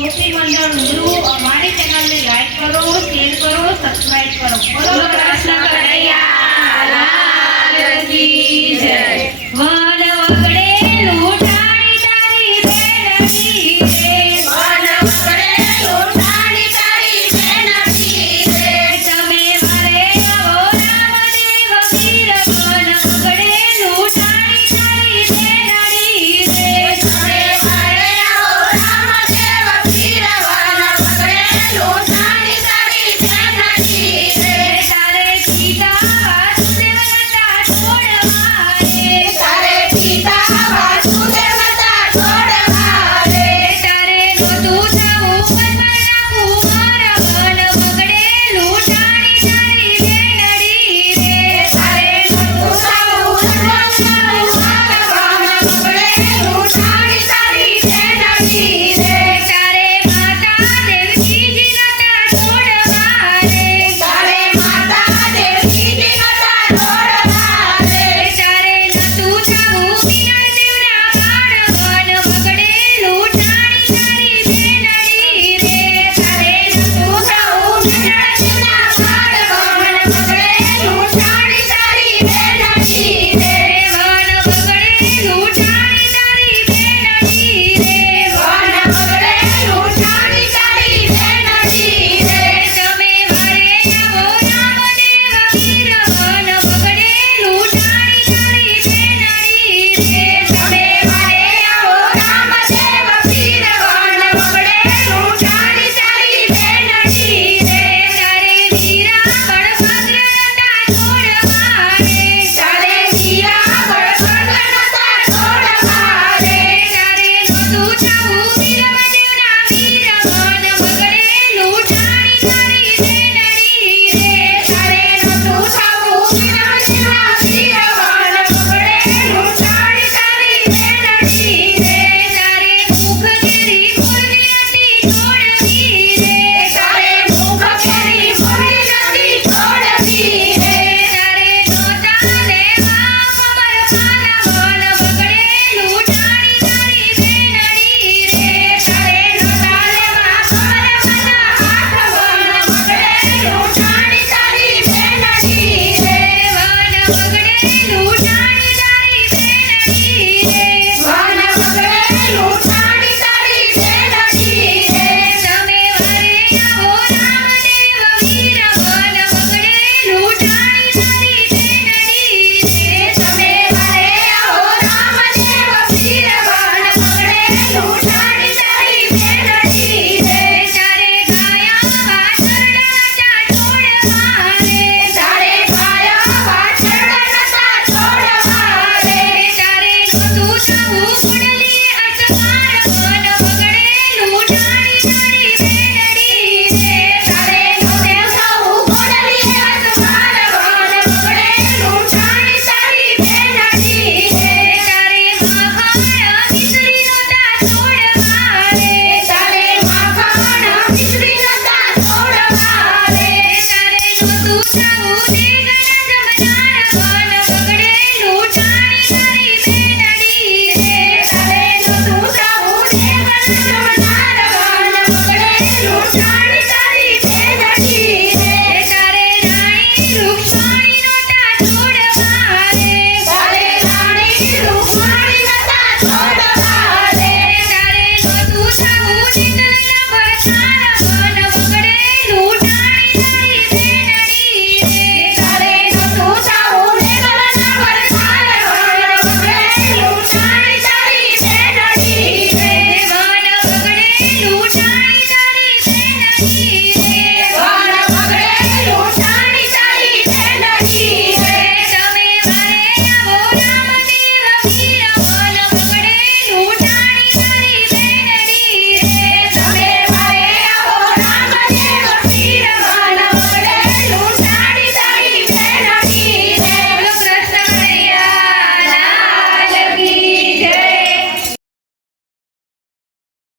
ગોપી મંડળ ઉમરું અમારી ચેનલને લાઈક કરો, શેર કરો, સબસ્ક્રાઇબ કરો. બોલો કૃષ્ણ કનૈયા લાલ કી જય. વન વગડે લૂંટાણી તારી બેનડી રે, વન વગડે લૂંટાણી તારી બેનડી રે. તમે મારે આવો રામદેવ વીર, વન વગડે લૂંટાણી તારી બેનડી રે. તમે મારે આવો રામદેવ વીર, વન વગડે લૂંટાણી તારી બેનડી રે. તારે પિતા વાસુદેવ નતા છોડવા રે, તારે પિતા વાસુદેવ નતા છોડવા રે. તારે નહોતું થવું પદ્મના કુમાર, વન વગડે લૂંટાણી તારી બેનડી રે. તારે નહોતું થવું પદ્મના કુમાર, વન વગડે લૂંટાણી તારી બેનડી રે. તારે માતા દેવકીજી નતા છોડવા રે, તારે માતા દેવકીજી નતા છોડવા રે. તારે નહોતું થવું વિનયદેવના બાળ, વન વગડે લૂંટાણી તારી બેનડી રે. તારે નહોતું થવું વિનયદેવના બાળ, વન વગડે લૂંટાણી તારી બેનડી રે. વન વગડે લૂંટાણી તારી બેનડી રે, વન વગડે લૂંટાણી તારી બેનડી રે. તમે મારે આવો રામદેવ વીર, વન વગડે લૂંટાણી તારી બેનડી રે. તમે મારે આવો રામદેવ વીર, વન વગડે લૂંટાણી તારી બેનડી રે. તારે વીરા બળભદ્ર નતા છોડવા રે, તારે વીરા બળભદ્ર નતા છોડવા રે. તારે નહોતું થવું વીરમદેવના વીર, વન વગડે લૂંટાણી તારી બેનડી રે. તારે નહોતું થવું વીરમદેવના વીર, વન વગડે લૂંટાણી તારી બેનડી રે. તારે મુખ કેરી મુરલી નથી છોડવી રે, તારે મુખ કેરી મુરલી નથી છોડવી રે. તારે નહોતા લેવા કમર પાના, વન વગડે લૂંટાણી તારી બેનડી રે. તારે નહોતા લેવા કમર પાના હાથ, વન વગડે લૂંટાણી તારી બેનડી રે. વન વગડે લૂંટાણી તારી બેનડી રે, વન વગડે લૂંટાણી તારી બેનડી રે. તમે મારે આવો રામદેવ વીર, વન વગડે લૂંટાણી તારી બેનડી રે. તમે મારે આવો રામદેવ વીર, વન વગડે લૂંટાણી તારી બેનડી રે. તારે ગાયા વાછરડા નતા છોડવા રે, તારે ગાયા વાછરડા નતા છોડવા રે. તારે નહોતું થવું કુંડલી અસવાર, વન વગડે લૂંટાણી તારી બેનડી રે. તારે નહોતું થવું કુંડલી અસવાર, વન વગડે લૂંટાણી તારી બેનડી રે. તારે માખણ મિશ્રી નતા છોડવા રે, તારે માખણ મિશ્રી નતા છોડવા રે. તારે નહોતું થવું દેગણા જમનાર, વન વગડે લૂંટાણી તારી બેનડી રે. તારે નહોતું થવું દેગણા જમનાર, વન વગડે લૂંટાણી તારી બેનડી રે. તારે રાણી રૂકમણી નતા છોડવા રે, તારે રાણી રૂકમણી નતા છોડવા રે. તારે નહોતું થવું ચિતલના ભરતાર, વન